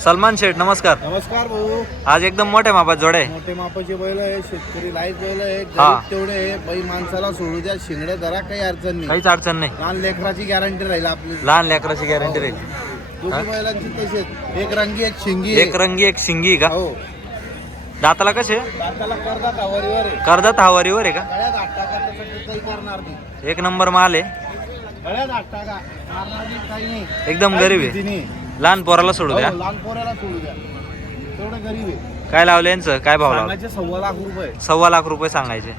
सलमान शेठ नमस्कार. नमस्कार भाऊ. आज एकदम मोठ्या मापात जोड आहे. मोठे मापाचे बैल आहे, शेतकरी लाईट बैल आहे, हा. गरीब तेवढे आहे. बाई माणसाला सोडू द्या, शिंगडे धरा, काही अडचण नाही. काहीच अडचण नाही. लहान लेकराची गॅरंटी राहील आपली. लहान लेकराची गॅरंटी राहील. दोन्ही बैलांची तशीच, एक रंगी एक शिंगी. एक रंगी एक शिंगी का? हो. दाताला कसे? दाताला करदा कावरीवर आहे. कर्जत हवारीवर आहे का? गळ्यात 8 टाका, त्याच्यात काही करणार नाही. एक नंबर माल आहे. गळ्यात 8 टाका, मारणार नाही, काही नाही. एकदम गरीब आहे. भीती नाही. लहान पोराला सोडू द्या. हो, लहान पोराला सोडू द्या, तेवढं गरीब आहे. काय लावले यांचं? काय भाव लावला? सांगायचे 1.25 लाख रुपये. 1.25 लाख रुपये सांगायचे.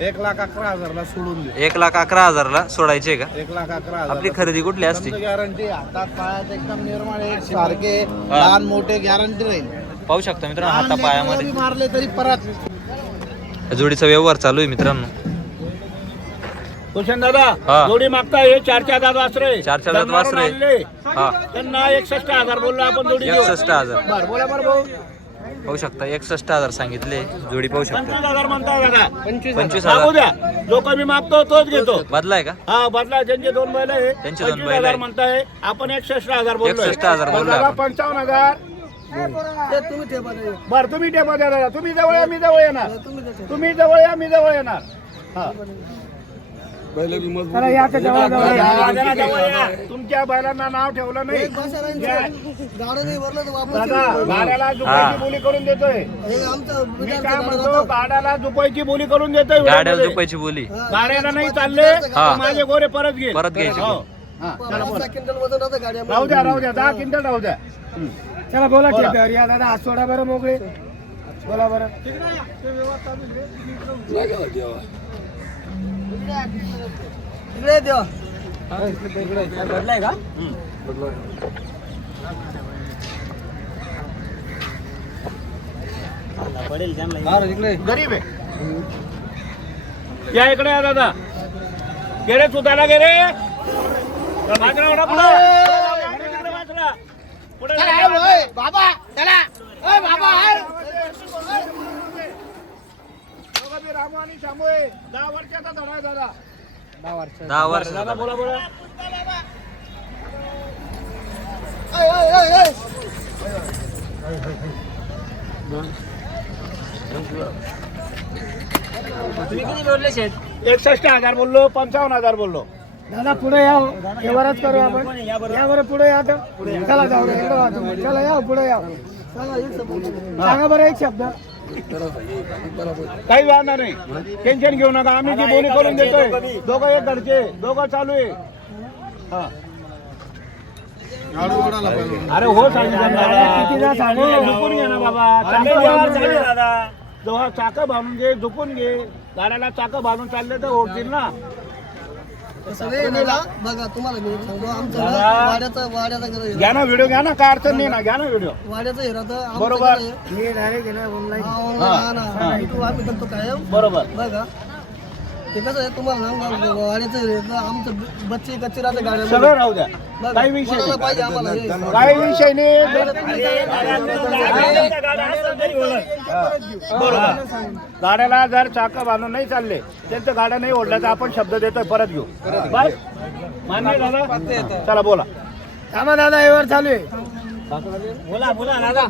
1,11,000 सोडून दे. 1,11,000 सोडायचे का? 1,11,000. आपली खरेदी कुठली असते? गॅरंटी हातात पायात एकदम निर्मळ एक सारखे, लहान मोठे गॅरंटी राहील. पाहू शकता मित्रांनो हाता पायामध्ये मारले तरी परत. जोडीचा व्यवहार चालू आहे मित्रांनो. भूषण दादा हा. जोडी मागता हे 4 दात वासरे. 4 दात वासरे. हा, त्यांना 61,000 बोललो आपण जोडी देऊ. 61,000 बर बोला बरं भाऊ. पाहू शकता. 61,000 सांगितले. जोडी पाहू शकता. 25,000 म्हणता दादा. 25,000 मागू द्या, जो कमी मागतो तोच घेतो. बदलाय का? हा बदला. ज्यांचे 2 बैल आहे त्यांचे 2 बैल 25,000 आहे. म्हणताय आपण 61,000 बोललो. 61,000 बोललो दादा आपण. 55,000. बर तुम्ही टेपा द्या दादा. तुम्ही जवळ या, मी जवळ येणार. तुम्ही जवळ या, मी जवळ येणार. हा जवळ या. तुमच्या बैलांना नाव ठेवलं नाही दादा. गाड्याला जुपायची बोली करून देतोय. मी काय म्हणतो, गाड्याला जुपायची बोली करून देतोय. गाड्याला झोपायची बोली. गाड्याला नाही चालले हा. तर माझे गोरे परत घे. परत घ्यायची. हो. हा, चला बोला. राहू द्या, राहू द्या. 10 क्विंटल राहू द्या. चला बोला ठेप्यावर या दादा. आज सोडा बरं मोकळे. बोला बरं. इकडे देवा. बदलाय का? गरीब आहे. या इकडे या दादा. गेरे सुताला गेरे. वाजरा ओढा पुढे. वाजरा. पुढे बाबा चला. बाबा दोघं बी रामू आणि शामू आहे. 10 वर्षाचा धडा आहे दादा. 10 वर्ष दादा बोला बोला. तुम्ही किती बोलले शेठ? 61,000 बोललो. 55,000 बोललो. दादा पुढे या. व्यवहारच करू आपण. या बरं पुढे या. आता चला जाऊ रे. इकडे वा तुम्ही. चला या पुढे या. सांगा बरं एक शब्द. काही जाणार नाही. टेन्शन घेऊ नका. आम्ही जी बोली करून देतोय. दोघं एक घरचे, दोघं चालू आहे. हा. अरे हो सांगितलं कितीदा सांगू? झुकून घे ना बाबा. चाकं बांधून घे दादा. जेव्हा चाकं बांधून घे, झुकून घे. गाड्याला चाकं बांधून चालले तर ओढतील ना. बघा तुम्हाला मी सांगतो आमचं वाड्याचा घ्या ना व्हिडिओ. घ्या ना, काय अडचण नाही ना. घ्या ना व्हिडिओ. वाड्याचा हिरा तर बरोबर. मी डायरेक्ट गेला ऑनलाईन. आम्ही करतो काय बरोबर. बघा ते कसं आहे तुम्हाला सांगा वाड्याचं हिरा आमचं बच्चे कच्चे राहते गाड्या सगळं राहू द्या. काही विषय नाही. पाहिजे आम्हाला हे. काही विषय नाही. बरोबर. गाड्याला जर चाकं बांधून नाही चालले, त्यांचं गाड्या नाही ओढल्या तर आपण शब्द देतोय परत घेऊ. बस मान्य दादा. चला बोला. थांबा दादा. व्यवहार चालू आहे. बोला बोला दादा.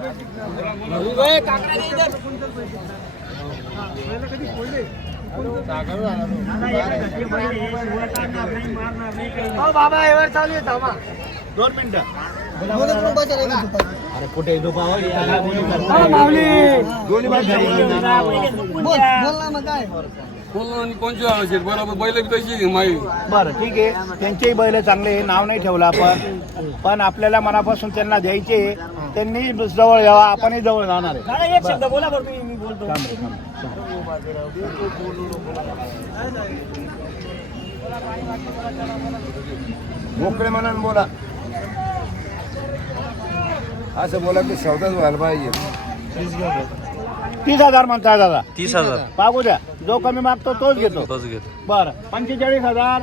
हो बाबा व्यवहार चालू आहे. थांबा 2 मिनिटं. दोन्ही पण पैसे नाही का? अरे कुठे झोपावं? हो माऊली. बोल ना मग काय बरं ठीक आहे. त्यांचेही बैल चांगले. नाव नाही ठेवलं आपण, पण आपल्याला मनापासून त्यांना द्यायचे. त्यांनी जवळ यावा, आपणही जवळ जाणार आहे. एक शब्द बोला बरं तुम्ही. मी बोलतो. मोकळे मनान बोला. असं बोला की सौदाच व्हायला पाहिजे. 30,000 म्हणताय दादा. 30,000 पागू द्या. जो कमी मागतो तोच घेतो. तोच घेतो. बरं 45,000.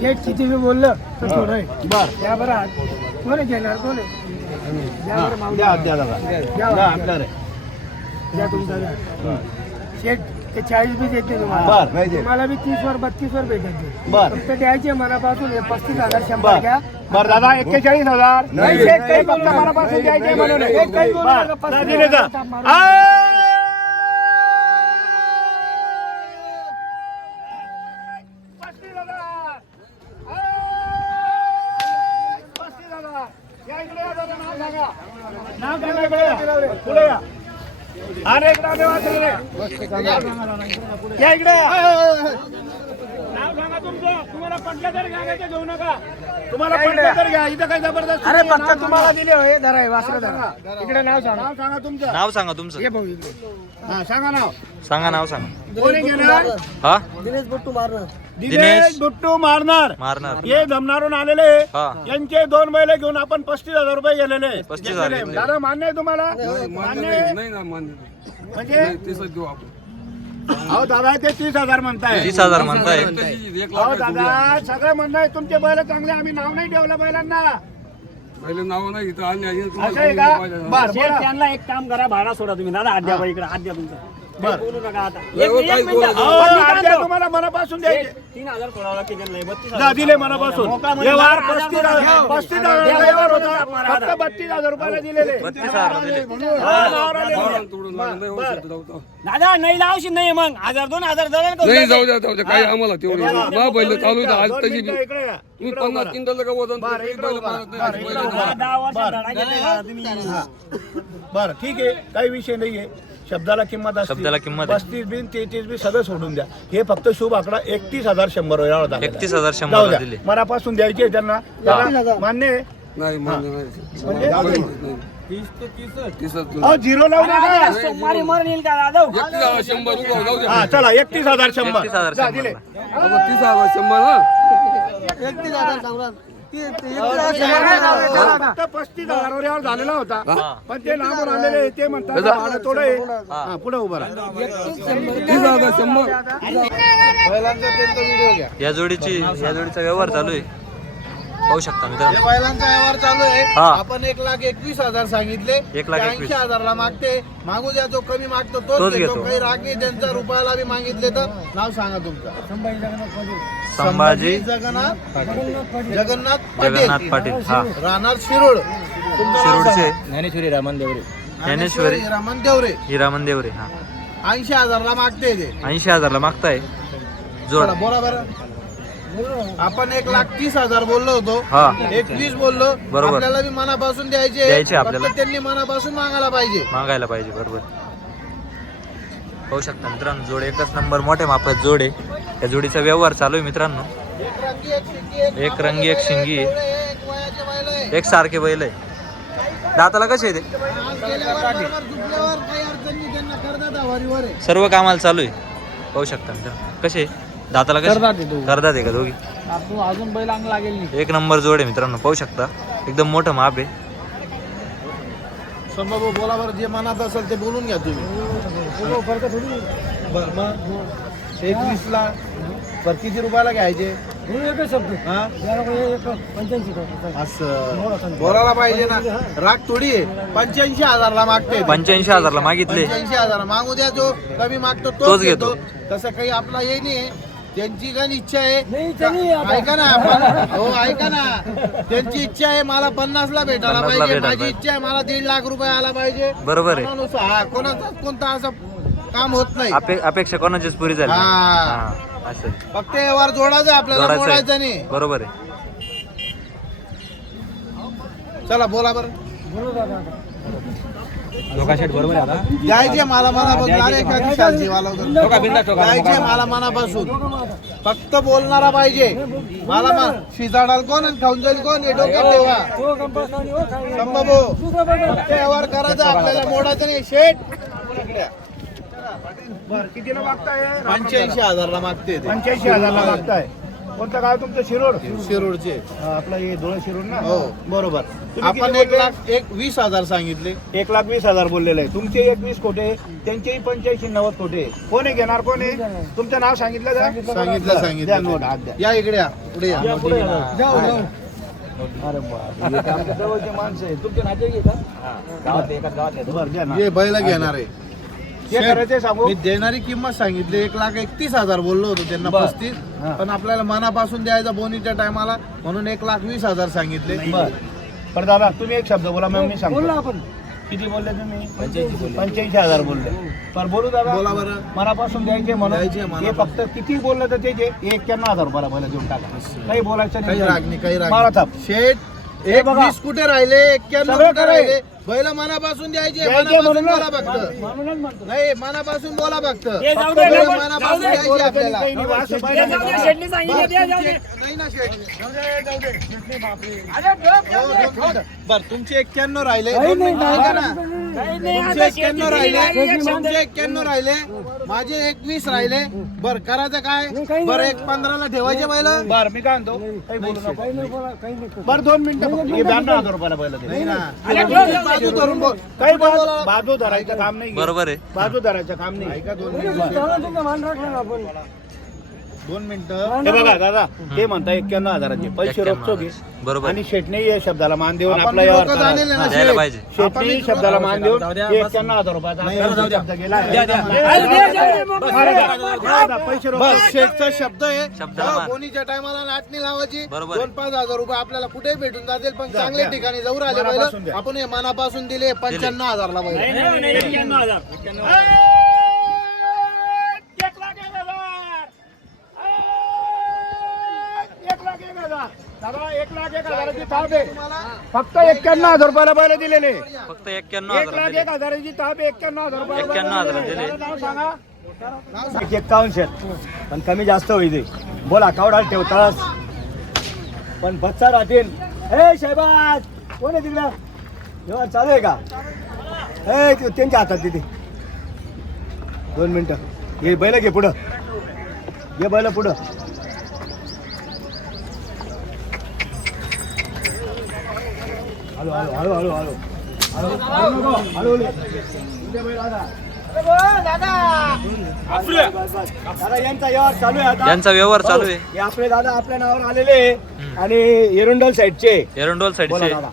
शेठ किती मी बोललं तर थोडं आहे. बरं या बरं हात. कोण आहे घेणार? कोण आहे? द्या बरं माऊली. द्या दादा. द्या आपल्याला. द्या तुमचा द्या. शेठ ते 40 बी देते तुम्हाला. बरं तुम्हाला बी 30 वर 32 वर भेटत. बरं फक्त द्यायचे मनापासून. 35,000 100 बरं. घ्या. बरं दादा 41,000 एक फक्त मनापासून द्यायचे म्हणून बरं, दिले जा. अरे इकडे या इकडे नाव सांगा तुमचं. तुम्हाला पटलं तर घ्या, नाही तर घेऊ नका. तुम्हाला पटलं तर घ्या, इथं काही जबरदस्त अरे नाही. फक्त नाव तुम्हाला सांगा. दिले होय धरा वासरं धरा इकडे नाव सांगा नाव सांगा तुमचं. नाव सांगा तुमचं. ये भाऊ इकडे. हा, सांगा नाव. सांगा नाव सांगा. कोणी घेणार? हा दिनेश बट्टू मारणार. दिनेश बुट्टू मारणार. मारणार. हे धमनारून आलेले हा यांचे 2 बैल घेऊन आपण 35,000 रुपये गेलेले. 35,000 घेतले. दादा मान्य आहे तुम्हाला? मान्य आहे? म्हणजे अहो दादा ते 30,000 म्हणताय. 30,000 म्हणताय. अहो दादा सगळं म्हणणं आहे तुमचे बैल चांगले, आम्ही नाव नाही ठेवलं बैलांना. असं आहे का? बरं बोला. त्यांना एक काम करा, भाडा सोडा तुम्ही दादा. आद्या बाई इकडे, आद्या तुमचा बरं. बोलू नका आता. अहो, पण मी काय आद्या म्हणतो, तुम्हाला मनापासून द्यायचे. 3,000 सोडावं लागते त्यांना. 32,000 जा, दिले मनापासून. मोका म्हणजे व्यवहार 35,000 35,000 व्यवहार होता. फक्त 32,000 रुपयाला दिलेले. 32,000 दिले. हा, नावावर आलेले. बरं. दादा नाही लावशील नाही मग 1,000 2,000 जरा नाही जाऊ द्या जाऊ द्या काही आम्हाला तेवढं मा बैल चालू आहे आज 2 तशी मिनिटं इकडे या. तुम्ही 50 क्विंटल का वजन बरं, इकडे उभा राहा. बरं, इकडे उभा राहा. 10 वर्षात धडा घेतले दादा तुम्ही. बरं ठीक आहे, काही विषय नाहीये. शब्दाला किंमत असते. शब्दाला किंमत आहे. 35 बिन 33 बी सगळं सोडून द्या. हे फक्त शुभ आकडा 31,100 वेळा होता. 31,100 जाऊ द्या. दिले. मनापासून द्यायचे त्यांना. त्याला मान्य आहे? नाही मान्य नाही म्हणजे? 30 अहो, झिरो लावू नका. सोमवारी मरण येईल का दादा? 100 रुपये जाऊ द्या हा चला 31,100 31,100 दिले. 30,100 हा 31,000 सांगणार. फक्त 35,000 वर यावर झालेला होता. पण ते लांबून आलेले ते म्हणतात भाडं थोडं आहे. हा, पुढे उभा राहा. 30,100 बैलांचा त्यांचा व्हिडिओ घ्या. या जोडीचा व्यवहार चालू आहे. पाहू शकता मित्रांनो. या बैलांचा व्यवहार चालू आहे. हा. आपण 1,21,000 सांगितले. 1,21,000. 80,000 ला मागते. मागू द्या, जो कमी मागतो तोच तोच घेतो. घेतो. काही रागी त्यांचा रुपयाला बी मागितले तर नाव सांगा तुमचं. संभाजी जगन्नाथ पाटील. जगन्नाथ पाटील. हा राहणार शिरोड. तुमचं नाव शिरूडचे सांगा. ज्ञानेश्वरी रामन देवरे. ज्ञानेश्वरी रमण देवरे. हिरामन देवरे. हा 80,000 ला मागते ते. 80,000 ला मागताय जोड. बोला बोला बरं. आपण 1,30,000 बोललो होतो. हा 21 बोललो. बरोबर. आपल्याला बी मनापासून द्यायचे. द्यायचे आपल्याला. फक्त त्यांनी मनापासून मागायला पाहिजे. मागायला पाहिजे. बरोबर. पाहू शकता मित्रांनो, जोड एकच नंबर मोठ्या मापात जोड आहे. या जोडीचा व्यवहार चालू आहे मित्रांनो. एक रंगी एक शिंगी एक रंगी एक शिंगी आहे. एक वयाचे बैल आहे. एक सारखे बैल आहे. दाताला कसे आहे ते? आज गेल्यावर बरोबर झुकल्यावर काही अडचण नाही. त्यांना करतात वारीवर आहे. सर्व कामाला चालू आहे. पाहू शकता मित्रांनो. कसे दाताला कसे करतात आहे का दोघी? अजून बैल अंग लागेल नाही. एक नंबर जोड आहे मित्रांनो. पाहू शकता एकदम मोठं माप आहे. संभाऊ बोला बरं, जे मनात असेल ते बोलून घ्या तुम्ही. बरं मग 21 ला बरं किती रुपयाला घ्यायचे? हा? असं बोलायला पाहिजे ना. राग थोडी आहे. 85,000 ला मागते. 85,000 ला मागितले. 85,000 मागू द्या. जो कमी मागतो तोच तोच घेतो. घेतो. तसं काही आपला हे नाही. त्यांची पण इच्छा आहे. ऐका ना आपण. हो ऐका ना. त्यांची इच्छा आहे मला 50 ला भेटायला 50 ला पाहिजे. भेटायला माझी पाहिजे. इच्छा आहे मला 1.5 लाख रुपये आला पाहिजे. बरोबर आहे. मनानुसार. हा, कोणता असं काम होत नाही. अपेक्षा कोणाचीच पुरी झाली. हा. हा, असं आहे. फक्त व्यवहार जोडायचा आपल्याला, जोडायचं मोडायचा आहे. नाही. बरोबर आहे. चला बोला बरं. बरोबर आहे आता. द्यायचे मला मनापासून. अरे का किशालची वाला द्यायचे मला मनापासून. फक्त बोलणारा पाहिजे. मला शिजाडाल कोण आणि खाऊन जाईल कोण हे डोक्यात ठेवा. संभाऊ व्यवहार करायचा आपल्याला, मोडायचं नाही. शेठ इकडे. बरं कितीला मागताय? 85,000 ला मागते ते. 85,000 ला मागताय. कोणतं गाव तुमचं? शिरोड. शिरोडचे. आपलं हे धुळे शिरोड ना. हो. बरोबर. तुम्ही आपण किती बोलले? 1,20,000 सांगितले. 1,20,000 बोललेलं आहे. तुमचे 21 कोटे, त्यांचेही 85-90 कोटे. कोण आहे घेणार? कोण आहे? तुमचं नाव सांगितलं का? द्या नोट. हात द्या. या इकडे या. पुढे या. या पुढे या. अरे बाप, हे तर आमच्या जवळचे माणसं आहे. तुमचे नाते आहे का? बरं, द्या ना. हे बैल घेणार आहे. जे करायचे सांगू. मी देणारी किंमत सांगितली 1,31,000 बोललो होतो त्यांना. बर. 35 हा. पण आपल्याला मनापासून द्यायचा बोनीच्या टायमाला म्हणून 1,20,000 सांगितले. पण दादा तुम्ही एक शब्द बोला, मग मी सांगतो. बोललो आपण किती बोलले तुम्ही? 85,000 बोलले. पण बोलू दादा, बोला बरं. मनापासून द्यायचे म्हणून द्यायचे हे मनापासून. फक्त किती बोललं तर त्याचे 91,000 रुपयाला बैल देऊन टाका. काही बोलायचं काही राग नाही, काही राग मारा नाही. थाप. शेठ हे बघा. 1,20 कुठे राहिले, 91 सगळे कुठे खरे. राहिले? बैल मनापासून द्यायचे, द्यायचे मनापासून म्हणून बोला फक्त. म्हणूनच म्हणतो. नाही, मनापासून बोला फक्त. हे जाऊ फक्त दे, बैल जाऊ दे, मनापासून जाऊ दे. द्यायचे आपल्याला. काही नाही, वासू हे बैल जाऊ दे, शेटने सांगितलं, ते जाऊ दे. नाही ना शेठ. अरे ठोक, ठोक, ठोक. बर, तुमचे 91 राहिले. काही नाही, ऐका ना. काही नाही, तुमचे आता 91 शेटने राहिले, दिली, एक शब्द. तुमचे 91 राहिले, माझे 21 राहिले. बर, करायचं काय? बरं, 1,15ला ठेवायचे बैल. बरं मी काय म्हणतो, काही बोलू नको. काही नाही बोला काही नाही बरं 2 मिनिटं फक्त. हे 92,000 रुपयाला बैल दे. नाही ना. अरे ठोक, बाजू धरून बोल. काही बाजू धरायचं काम नाही. बरोबर आहे. बाजू धरायचं काम नाही. ऐका 2 नाही. मिनिटं. चांगलं तुमचं मान राखलं ना आपण 2 मिनिटं. हे बघा दादा, ते म्हणता 91,000चे पैसे रोखतो घे. बरोबर. आणि शेटने या शब्दाला मान देऊन आपण आपला व्यवहार लोकं करा. जाणलेले ना द्यायला शेठ. पाहिजे. शेटने शब्दाला मान देऊन 91,000 रुपयाचा नाही, आपला जाऊ द्या. शब्द गेला आहे. अरे दे, जाऊ दे, मग. दादा, पैसे रोख. बस शेठचा शब्द आहे. शब्दाला मान. कोणीच्या टायमाला नाटणी लावायची. बरोबर. 2-5 हजार रुपये आपल्याला कुठेही भेटून जातील, पण चांगल्या द्या. ठिकाणी जाऊ राहिले मनापासून बैल. द्या. आपण हे मनापासून दिले 95,000ला बैल. नाही, नाही, नाही, 91,000. फक्त 91,000 रुपयाला बैल दिलेले. फक्त 91,000 दिले. 1,01,000ची ताप 91,000 रुपयाला 91,000 दिले. नाव सांगा. 51 पण कमी जास्त होईल. बोला कावडा ठेवतास पण बच्चा राहतील. हे शहबाज कोण आहे तिकडं? जेव्हा चालू आहे का? हे त्यांच्या हातात तिथे 2 मिनिटं. हे बैल घे पुढं. हे बैल पुढं. हळू हळू हळू हळू हळू हळू हळू हळू. दादा यांचा व्यवहार चालू आहे आता. यांचा व्यवहार चालू आहे. हे आपले दादा आपल्या नावावर आलेले आहे. आणि एरंडोल साईडचे. एरंडोल बोला साईडचे. दादा.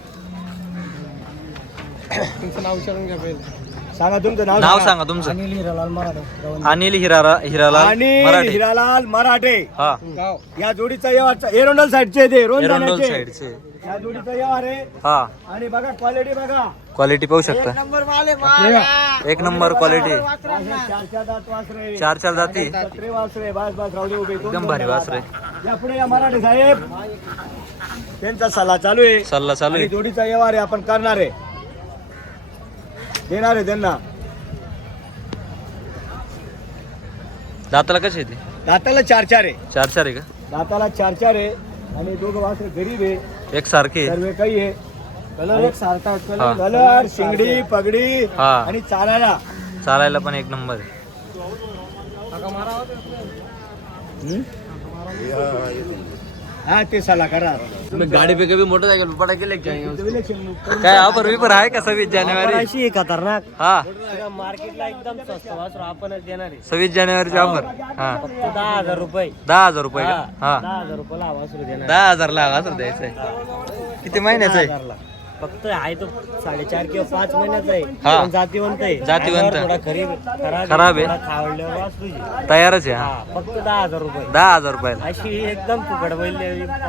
सांगा तुमचं नाव नाव सांगा तुमचं. अनिल हिरालाल मराठे अनिल हिरालाल आणि मराठे. हिरालाल मराठे. हा. या जोडीचा व्यवहार एरंडोल साईडचे ते रोज एरंडोल जाण्याचे. साईडचे. या जोडीचा व्यवहार आहे. हा. आणि बघा क्वालिटी बघा. क्वालिटी पाहू शकता. एक नंबर क्वालिटी. 4 दात वासरे. 4 जाती. सत्रे वासरे. बस बस राहू दे उभे. एकदम भारी वासरे. या पुढे या मराठे साहेब त्यांचा सल्ला चालू आहे. सल्ला चालू आणि आहे. जोडीचा व्यवहार आहे आपण करणार आहे. देणार आहे त्यांना. दाताला कसे येते? दाताला 4 आहे. 4 आहे का? दाताला 4 आहे. आणि दोघं वासरे गरीब आहे. एक सारखे. सर्व काही आहे. कलर एक सारखा हा. कलर शिंगडी पगडी हा. आणि चालायला. चालायला पण एक नंबर आहे. हा ते सल्ला करा. गाडी पे कभी मोटरसाइकिल पड़ा के लेके आएंगे. काय ऑफर विफर आहे का 26 जानेवारी? खतरनाक हा. मार्केटला एकदम स्वस्त वासरू आपणच देणार आहे. 26 जानेवारीची ऑफर. हा. फक्त 10,000 रुपये. 10,000 रुपये का? हा. 10,000 रुपयाला वासरू देणार 10,000 ला वासर द्यायचं आहे. किती महिन्याचं आहे? 10,000 ला. फक्त आहे तो 4.5 किंवा 5 महिन्याचा आहे. हा. पण जातीवंत आहे. जातीवंत. अंगावर थोडा खराब आहे. थोडा खावडल्यावर वासरूची. तयारच आहे. हा. हा फक्त 10,000 रुपये. 10,000 रुपयाला अशी एकदम फुकट बैल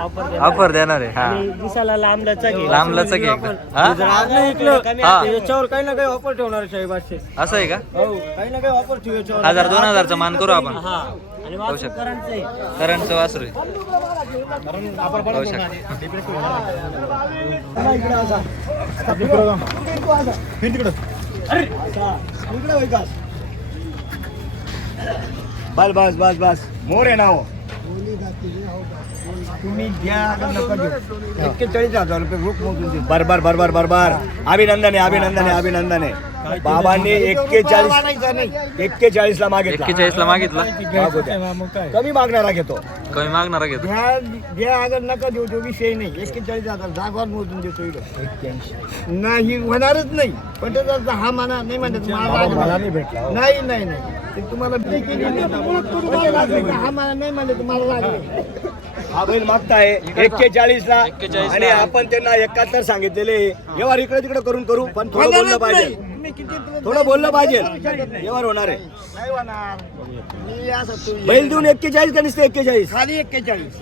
ऑफर ऑफर देणार आहे. हा. आणि दिसाला लांब लचक आहे. लांब लचक आहे एकदम. हा? जर आज नाही ऐकलं हा. याच्यावर काही ना काही ऑफर ठेवणार आहे साहेबाचे. असं आहे का? हो काही ना काही ऑफर ठेवू याच्यावर. 1,000-2,000चा मान करू आपण. हा आणि वासरू करंटचं आहे. करंटचं वासरू आहे. पाहू शकता. इकडे असा. तिकडं. असा. इकडे होय का? बस बस बस बस मोर आहे नाव. तुम्ही घ्या का नका घेऊ. 41,000 रुपये रोख मोजून दे. बरोबर बरोबर बरोबर. अभिनंदन आहे अभिनंदन आहे अभिनंदन आहे. बाबांनी 41 ला मागितला. 41 ला मागितला. मागू द्या. कमी मागणारा घेतो. कमी मागणारा घेतो. घ्या अगर नका देऊ तो विषय नाही. 41,000 जागवार मोजून देतो इकडं. नाही होणारच नाही. पण त्याचा हा माना नाही म्हणत मला नाही भेटला. नाही नाही नाही ते तुम्हाला हा माना नाही म्हणत तुम्हाला लागले. हा बैल मागताय 41 ला 41 आणि आपण त्यांना 71 सांगितलेले. व्यवहार इकडे तिकडे करून पण थोडं बोललं पाहिजे, थोडं बोललं पाहिजे. व्यवहार होणार आहे. बैल देऊन 41 का नुसते 41? खाली 41.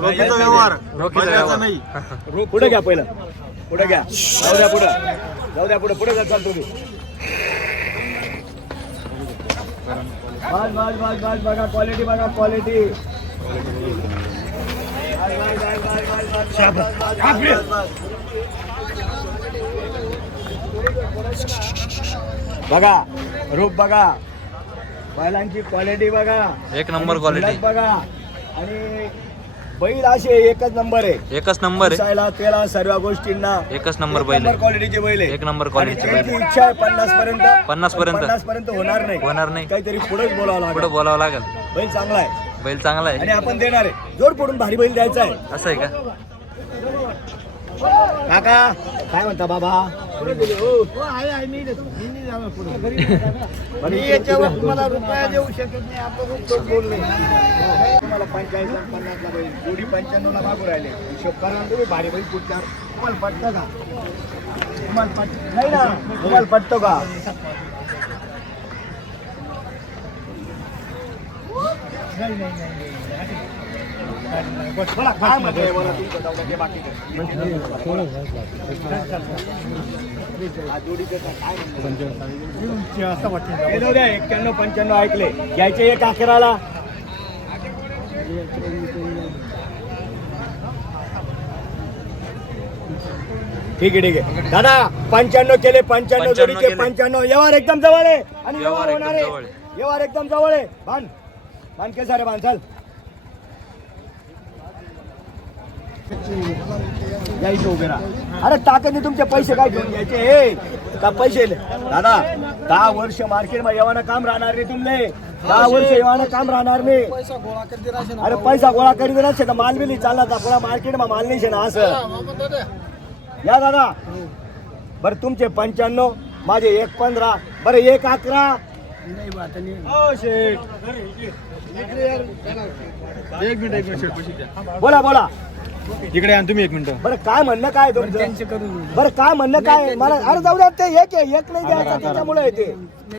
रोखीचा व्यवहार पुढे घ्या पहिलं, पुढे घ्या. जाऊ द्या पुढे, जाऊ द्या पुढे, पुढे जा. चालतो मी. बस बघा क्वालिटी, बघा क्वालिटी. बघा रूप बघा, बैलांची क्वालिटी बघा, एक नंबर क्वालिटी, बघा. आणि बैल असे एकच नंबर आहे, एकच नंबर आहे, दिसायला, त्याला सर्व गोष्टींना एकच नंबर बैल आहे. क्वालिटीचे बैल आहे. एक नंबर क्वालिटीचे बैल. त्यांची इच्छा आहे 50 पर्यंत, 50 पर्यंत. 50 पर्यंत होणार नाही, होणार नाही. काहीतरी पुढेच बोलावं पुढे लागेल. बोलावं लागेल. बैल चांगला आहे बैल चांगला आणि आहे. आपण देणार आहे. जोर पडून भारी बैल द्यायचा आहे. असं आहे का? काका काय म्हणता बाबा? मी याच्यावर तुम्हाला रुपया देऊ शकत नाही. आपण रोख बोलले. तुम्हाला 45 आणि 50 ला बैल, जोडी 95 ला मागू राहिले. हिशोब करा तुम्ही. भारी बैल पुढच्या तुम्हाला पटतं का? नाही ना, तुम्हाला पटतो का? बोला काय म्हणताय, बोला तुमचं जाऊ द्या, बाकीचं. हा, जोडीचं काय म्हणताय? हे जाऊ द्या, 91-95 ऐकले, घ्यायचे 1 11ला. ठीक आहे, ठीक आहे दादा. 95 केले, 95 जोडीचे 95. व्यवहार एकदम जवळ आहे आणि व्यवहार होणार आहे. व्यवहार एकदम जवळ आहे. बांध के सारे बांध. चाल यायचं उभे राहा. अरे टाकायचे तुमचे पैसे काय घेऊन घ्यायचे हे का पैसे? दादा 10 वर्ष मार्केटमध्ये येवाना काम राहणार नाही तुमले. 10 वर्ष येवाना काम राहणार नाही. पैसा गोळा करते राहशील. अरे पैसा गोळा करीत नसते तर माल बी नाही चालला. पुरा मार्केटમાં माल नाही शे ना. असं या दादा. बरं तुमचे 95, माझे 115, बरं 1 11. हो शेठ, एक मिनिट बोला बोला. इकडे या तुम्ही 1 मिनिट. बरं काय म्हणणं काय तुमचं? बरं काय म्हणणं काय? मला अरे जाऊ द्या, ते एक नाही द्यायचं त्याच्यामुळे येते.